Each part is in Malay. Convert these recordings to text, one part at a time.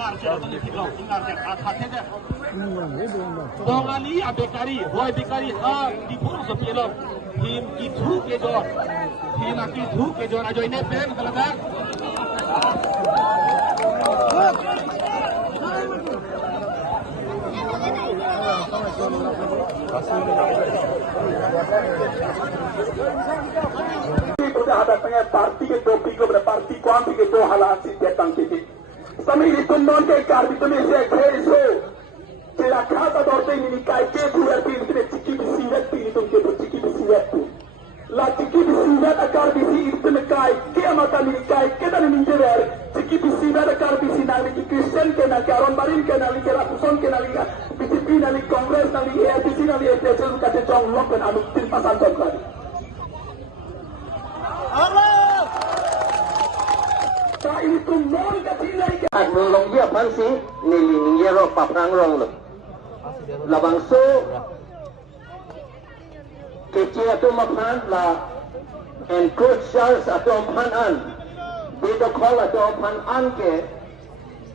ingar je ingar je khathe de dongali abekari hoy bekari ha di phur so pelon team ki thu ke jor team ki thu ke jor ajo ine pen kalada party के दो pico party कौन के दो हालात से तंग के समय तुम नॉन के कार्य में से खेसो तेरा खाता दौड़ते ही निकाय के पूरा दिन के चिकी भी सीवत पी तुमके तो चिकी भी सीवत तू ला चिकी भी सीवत आकार भी सी इतने काय के माता निकाय के तने निंजे यार चिकी भी सीवत आकार भी सी नाली की क्रिश्चियन के ना कैरन बारिन के नाली के रापुसन के नाली का बीजेपी नाली कांग्रेस नाली एपीसी नाली एपीएसएल का से जोंग लोग के नाली 3% सरकार itu non kecil long dia fansi nili ninggero paprang rong lo labang so kecil atau makan la encourage Charles atau panan beda call atau panan ke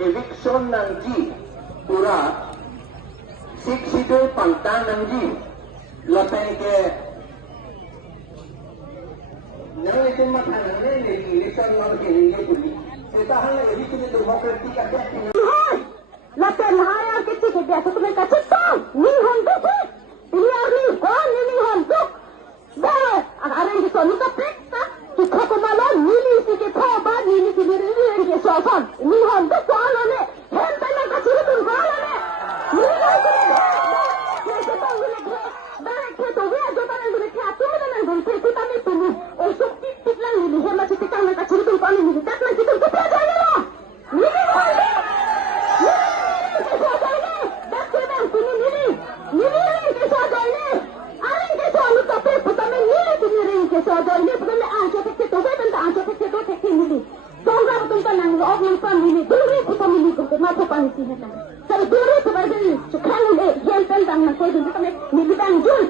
eviction nangji pura siksido pantang nangji lapen ke nang itu makan nili election nangji ninggero puli kita hanya ini kita demokrasi ada. Hai, lakukan hal kecil ke biasa tu mereka cakap, ni honda tu, ini hari kau ni honda, dah, ada yang kita ni kapita, kita kemalan ni si kita apa ni si ni ni soalan, ni honda soalan ni, hentai nak kasih tu soalan ni, ni kita tahu ni, dah kita tahu dia jawab yang kita tu mana yang kita ni tu, esok kita lang ni, hemat kita nak kasih tu soalan ni, tak nak kita tu apa ni lah, ni Saya dulu sebagai sekarang yang tentang nak kau itu kami militan jul.